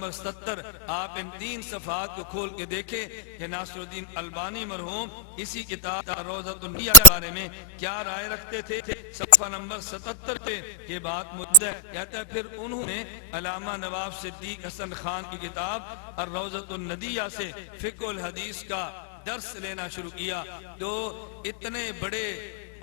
Number 77 آپ ان 3 صفحات کو کھول کے دیکھیں کہ ناصر الدین البانی مرحوم اسی کتاب روضۃ النیہ کے بارے میں کیا رائے رکھتے تھے۔ صفحہ نمبر 77 پہ یہ بات موجود ہے، کہتا ہے پھر انہوں نے علامہ نواب صدیق حسن خان کی کتاب الروضۃ الندیہ سے فقہ الحدیث کا درس لینا شروع کیا۔ تو اتنے بڑے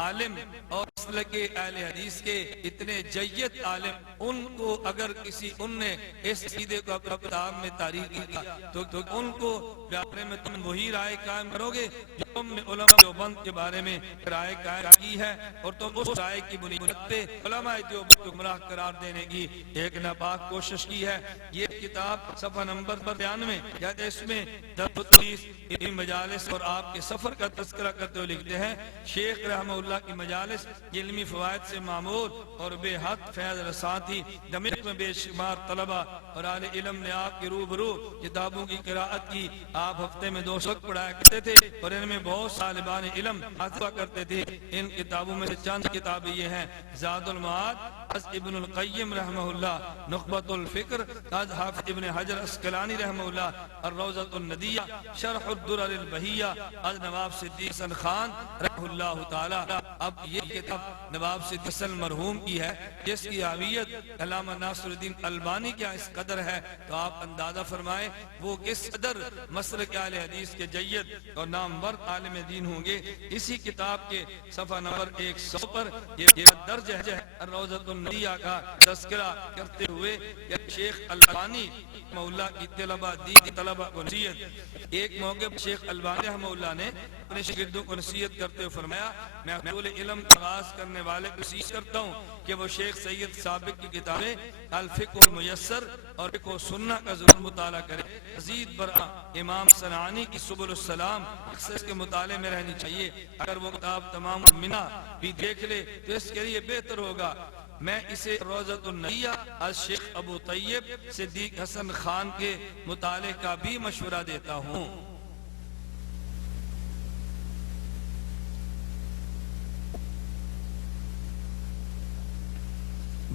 عالم اور مسلک اہل حدیث کے اتنے جید عالم، ان کو اگر کسی ان نے اس عقیدے کو اپنے کتاب میں تاریخ کیا تو ان کو بارے میں تم وہی رائے قائم کرو گے جو تم نے علماء دیوبند کے بارے میں رائے قائم کی ہے، اور تم اس رائے کی بنیاد پہ علماء دیوبند کو گمراہ قرار دینے کی ایک ناپاک کوشش کی ہے۔ یہ کتاب صفحہ نمبر 92 کہتے ہیں اس میں مجالس اور آپ کے سفر کا تذکرہ کرتے ہوئے لکھتے ہیں شیخ رحمہ اللہ کی مجالس علمی فوائد سے معمور اور بے حد فیض رساں تھی۔ دمشق میں بے شمار طلبہ اور اہل علم نے آپ کے روبرو کتابوں کی قراءت کی۔ آپ ہفتے میں 2 وقت پڑھایا کرتے تھے اور ان میں بہت طالبان علم حاصل کرتے تھے۔ ان کتابوں میں سے چند کتابیں یہ ہیں: زاد المعاد از ابن القیم رحمہ اللہ، نخبۃ الفکر از حافظ ابن حجر اسقلانی رحمہ اللہ، الروضۃ الندیہ شرح الدرر البہیہ از نواب صدیق حسن خان رحمہ اللہ تعالی۔ اب یہ کتاب نواب صدیق حسن مرحوم کی ہے جس کی حاویت علامہ ناصر الدین البانی کیا اس قدر ہے، تو آپ اندازہ فرمائیں وہ کس قدر مسلک اہل حدیث کے جید اور نامور عالم دین ہوں گے۔ اسی کتاب کے صفحہ نمبر 100 پر یہ درج ہے الروضۃ الندیہ کا تذکرہ کرتے ہوئے کہ شیخ البانی رحمہ اللہ کی طلبہ دین طلبہ کو نصیحت۔ ایک موقع پر شیخ البانی رحمہ اللہ نے اپنے شاگردوں کو نصیحت کرتے ہوئے فرمایا میں اصول علم کا آغاز کرنے والے کو نصیحت کرتا ہوں کہ وہ شیخ سید سابق کی کتابیں الفقہ المیسر اور فقہ سنہ کا ضرور مطالعہ کرے۔ مزید برآں امام صنعانی کی سبل السلام اکثر اس کے مطالعے میں رہنی چاہیے۔ اگر وہ کتاب تمام المنہ بھی دیکھ لے تو اس کے لیے بہتر ہوگا۔ میں اسے روضۃ الندیہ از شیخ ابو طیب صدیق حسن خان کے مطالعے کا بھی مشورہ دیتا ہوں۔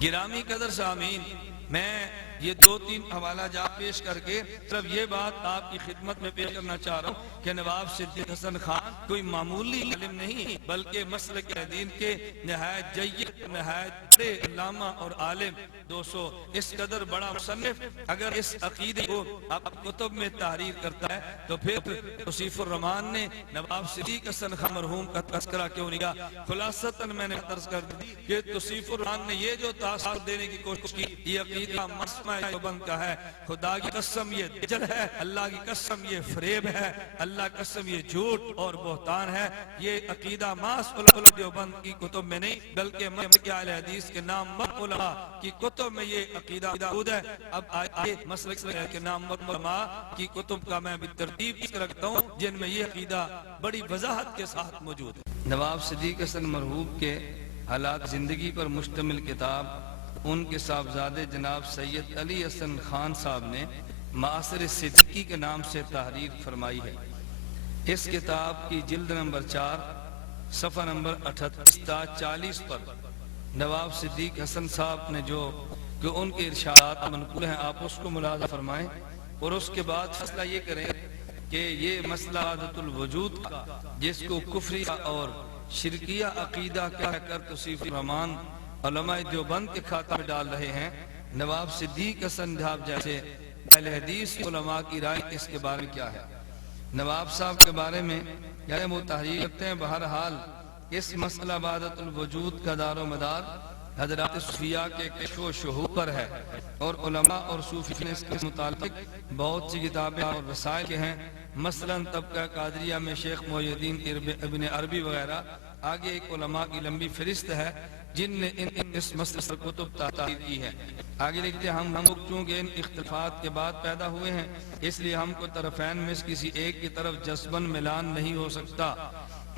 گرامی قدر سامعین، میں یہ 2-3 حوالہ جات پیش کر کے صرف یہ بات آپ کی خدمت میں پیش کرنا چاہ رہا ہوں کہ نواب صدیق حسن خان کوئی معمولی عالم نہیں بلکہ مسلک دین کے نہایت جید، نہایت بڑے علامہ اور عالم۔ دوستو اس قدر بڑا مصنف اگر اس عقیدے کو آپ کتب میں تحریر کرتا ہے تو پھر توصیف الرحمان نے نواب صدیق حسن خان مرحوم کا تذکرہ کیوں نہیں کیا؟ خلاصتاً میں نے عرض کر دی کہ توصیف الرحمان نے یہ جو تاثر دینے کی کوشش کی یہ عقیدہ مسمع دیوبند کا ہے۔ خدا کی قسم یہ دجل ہے، اللہ کی قسم یہ فریب ہے، اللہ کی قسم یہ جھوٹ اور بہتان ہے۔ یہ عقیدہ ماس علماء دیوبند کی کتب میں نہیں بلکہ مسلک اہل حدیث کے نامور علماء کی کتب میں یہ عقیدہ موجود ہے۔ اب آئیے مسلک کے نامور علماء کی کتب کا میں بھی ترتیب رکھتا ہوں جن میں یہ عقیدہ بڑی وضاحت کے ساتھ موجود ہے۔ نواب صدیق حسن مرحوم کے حالات زندگی پر مشتمل کتاب ان کے صاحبزادے جناب سید علی حسن خان صاحب نے معاصر صدیقی کے نام سے تحریر فرمائی ہے۔ اس کتاب کی جلد نمبر 4 صفحہ نمبر 38 تا 40 پر نواب صدیق حسن صاحب نے جو کہ ان کے ارشادات منقول ہیں آپ اس کو ملاحظہ فرمائیں اور اس کے بعد فیصلہ یہ کریں کہ یہ مسئلہ وحدت الوجود کا جس کو کفریہ اور شرکیہ عقیدہ کہہ کر توصیف الرحمان علماء دیوبند کے کھاتہ میں ڈال رہے ہیں، نواب صدیق حسن صاحب جیسے اہل حدیث علماء کی رائے اس کے بارے میں کیا ہے؟ نواب صاحب کے بارے میں یعنی وہ تحریر کرتے ہیں بہرحال اس مسئلہ وحدت الوجود کا دار و مدار حضرات صوفیاء کے کشف و شہود پر ہے اور علماء اور صوفیاء نے اس کے متعلق بہت سی کتابیں اور رسائل کے ہیں، مثلا طبقہ قادریہ میں شیخ محی الدین ابن عربی وغیرہ۔ آگے ایک علماء کی لمبی فہرست ہے جن نے اس مسئلے پر کتب تحریر کی ہے۔ آگے لکھتے ہیں ہم چونکہ ان اختلافات کے بعد پیدا ہوئے ہیں اس لیے ہم کو طرفین میں کسی ایک کی طرف جذباً ملان نہیں ہو سکتا۔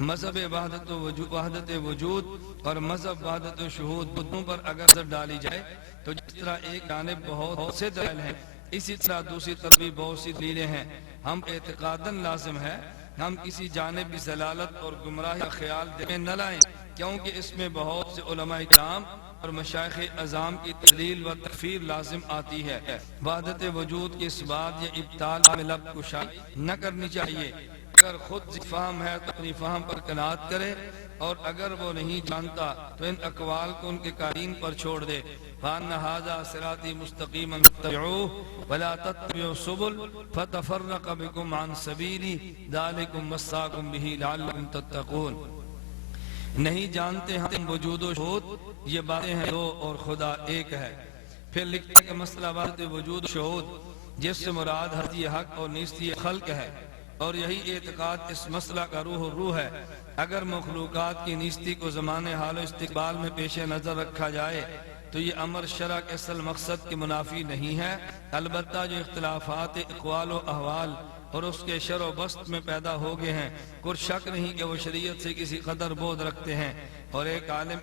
مذہب وحدت وجود اور مذہب وحدت شہود دونوں پر اگر نظر ڈالی جائے تو جس طرح ایک جانب بہت سے دلائل ہیں اسی طرح دوسری طرف بھی بہت سی دلیلیں ہیں۔ ہم اعتقاداً لازم ہے ہم کسی جانب بھی ضلالت اور گمراہی کا خیال دل میں نہ لائیں کیونکہ اس میں بہت سے علماء کرام اور مشائخ اعظام کی تدلیل و تکفیر لازم آتی ہے۔ وحدت وجود کی اس بات یا ابطال میں لب کشائی نہ کرنی چاہیے۔ اگر خود فہم ہے تو اپنی فہم پر قناعت کرے، اور اگر وہ نہیں جانتا تو ان اقوال کو ان کے قائلین پر چھوڑ دے۔ فَأَنَّ هَذَا صِرَاطِي مُسْتَقِيمًا فَاتَّبِعُوهُ وَلَا تَتَّبِعُوا السُّبُلَ فَتَفَرَّقَ بِكُمْ عَنْ سَبِيلِهِ ذَلِكُمْ وَصَّاكُمْ بِهِ لَعَلَّكُمْ تَتَّقُونَ۔ نہیں جانتے ہم وجود و شہود، یہ باتیں ہیں دو اور خدا ایک ہے۔ پھر لکھتا ہے کہ مسئلہ وحدت وجود و شہود جس سے مراد ہستی حق اور نیستی خلق ہے، اور یہی اعتقاد اس مسئلہ کا روح ہے۔ اگر مخلوقات کی نیستی کو زمانے حال و استقبال میں پیش نظر رکھا جائے تو یہ امر شرع کے اصل مقصد کے منافی نہیں ہے۔ البتہ جو اختلافات اقوال و احوال اور اس کے شر و بسط میں پیدا ہو گئے ہیں، کوئی شک نہیں کہ وہ شریعت سے کسی قدر بعد رکھتے ہیں اور ایک عالم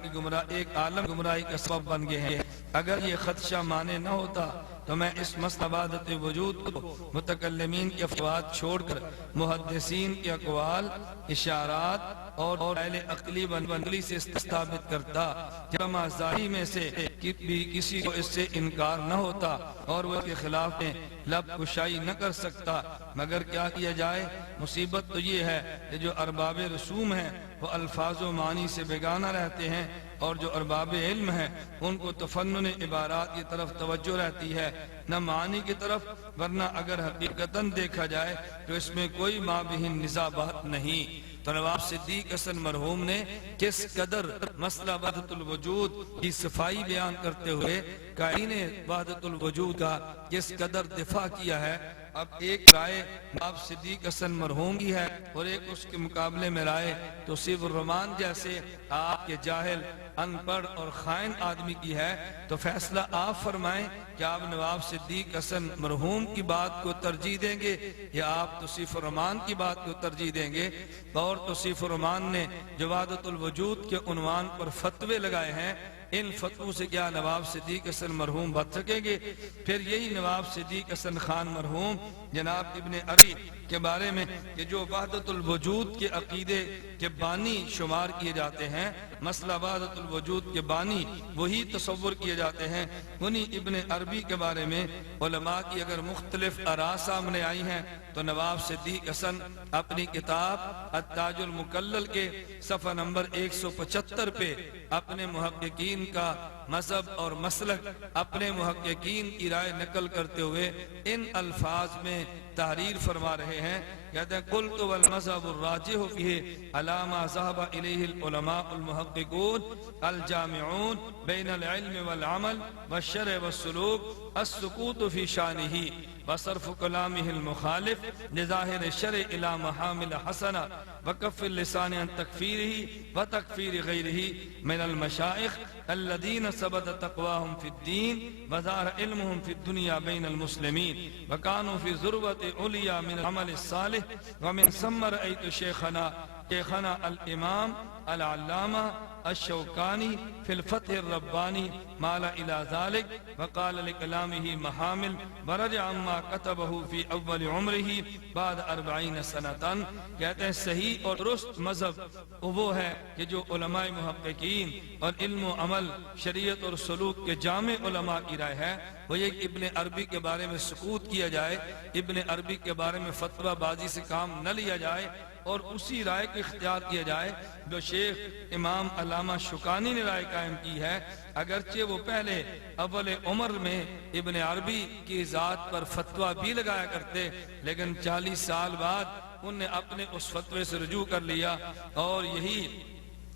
گمراہی کا سبب بن گئے ہیں۔ اگر یہ خدشہ مانے نہ ہوتا تو میں اس مسئلہ وحدت وجود کو متکلمین کے افواد چھوڑ کر محدثین کے اقوال، اشارات اور اہل عقلی بنگلی سے ثابت کرتا۔ جمع ظاہری میں سے بھی کسی کو اس سے انکار نہ ہوتا اور وہ کے خلاف میں لب کشائی نہ کر سکتا، مگر کیا کیا جائے؟ مصیبت تو یہ ہے کہ جو ارباب رسوم ہیں وہ الفاظ و معنی سے بیگانہ رہتے ہیں، اور جو ارباب علم ہیں ان کو تفنن عبارات کی طرف توجہ رہتی ہے، نہ معنی کی طرف، ورنہ اگر حقیقتاً دیکھا جائے تو اس میں کوئی مابہن نزاع بات نہیں۔ تو نواب صدیق حسن مرحوم نے کس قدر مسئلہ وحدت الوجود کی صفائی بیان کرتے ہوئے قائلین وحدت الوجود کا کس قدر دفاع کیا ہے۔ اب ایک رائے نواب صدیق حسن مرحوم کی ہے اور ایک اس کے مقابلے میں رائے توصیف الرحمان جیسے آپ کے جاہل، ان پڑھ اور خائن آدمی کی ہے، تو فیصلہ آپ فرمائیں کہ آپ نواب صدیق حسن مرحوم کی بات کو ترجیح دیں گے یا آپ توصیف الرحمان کی بات کو ترجیح دیں گے۔ اور توصیف الرحمان نے جو وحدت الوجود کے عنوان پر فتوے لگائے ہیں، ان فتووں سے کیا نواب صدیق حسن مرحوم بچ سکیں گے؟ پھر یہی نواب صدیق حسن خان مرحوم جناب ابن عربی کے بارے میں کہ جو وحدت الوجود کے عقیدے کے بانی شمار کیے جاتے ہیں، مسئلہ وحدت الوجود کے بانی وہی تصور کیے جاتے ہیں، انہی ابن عربی کے بارے میں علماء کی اگر مختلف آراء سامنے آئی ہیں تو نواب صدیق حسن اپنی کتاب التاج المکلل کے صفحہ نمبر 175 پہ اپنے محققین کا مذہب اور مسلک، اپنے محققین کی رائے نقل کرتے ہوئے ان الفاظ میں تحریر فرما رہے ہیں، کہتے ہیں قلت والمذہب الراجح فیہ علی ما ذهب الیہ العلماء المحققون الجامعون بین العلم والعمل والشرع والسلوک السکوت فی شانہ وصرف کلامہ المخالف لظاہر الشرع الی محامل حسنہ وکف اللسان عن تکفیرہ وتکفیر غیرہ من المشائخ الذین ثبت تقواہم فی الدین وظہر علمہم فی الدنیا بین المسلمین وکانوا فی ذروۃ علیا من العمل الصالح ومن ثم رأیت شیخنا الامام العلامہ الشوکانی فی الفتح الربانی مال الى ذلك وقال لکلامہ محامل ورجع عما کتبہ فی اول عمرہ بعد 40 سنتاً۔ کہتے ہیں صحیح اور درست مذہب وہ ہے کہ جو علماء محققین اور علم و عمل، شریعت اور سلوک کے جامع علماء کی رائے ہے، وہ یہ کہ ابن عربی کے بارے میں سکوت کیا جائے، ابن عربی کے بارے میں فتویٰ بازی سے کام نہ لیا جائے اور اسی رائے کو اختیار کیا جائے جو شیخ امام علامہ شوکانی نے رائے قائم کی ہے، اگرچہ وہ پہلے اول عمر میں ابن عربی کی ذات پر فتویٰ بھی لگایا کرتے، لیکن 40 سال بعد انہوں نے اپنے اس فتوے سے رجوع کر لیا، اور یہی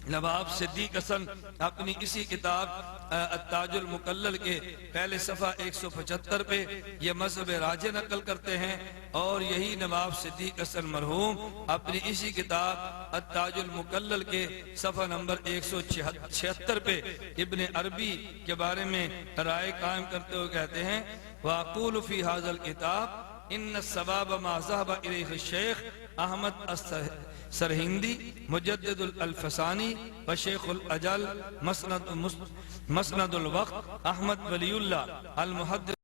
نواب صدیق حسن اپنی اسی کتاب التاج المکلل کے پہلے صفحہ 175 پہ یہ مذہب راجح نقل کرتے ہیں، اور یہی نواب صدیق حسن مرحوم اپنی اسی کتاب التاج المکلل کے صفحہ نمبر 176 پہ ابن عربی کے بارے میں رائے قائم کرتے ہوئے کہتے ہیں وَأَقُولُ فِي هَذَا الْكِتَابِ إِنَّ السَّبَابَ مَا ذَهَبَ إِلَيْهِ الشَّيْخ احمد سرہندی مجدد الفسانی وشیخ الاجل مسند الوقت احمد ولی اللہ المحدث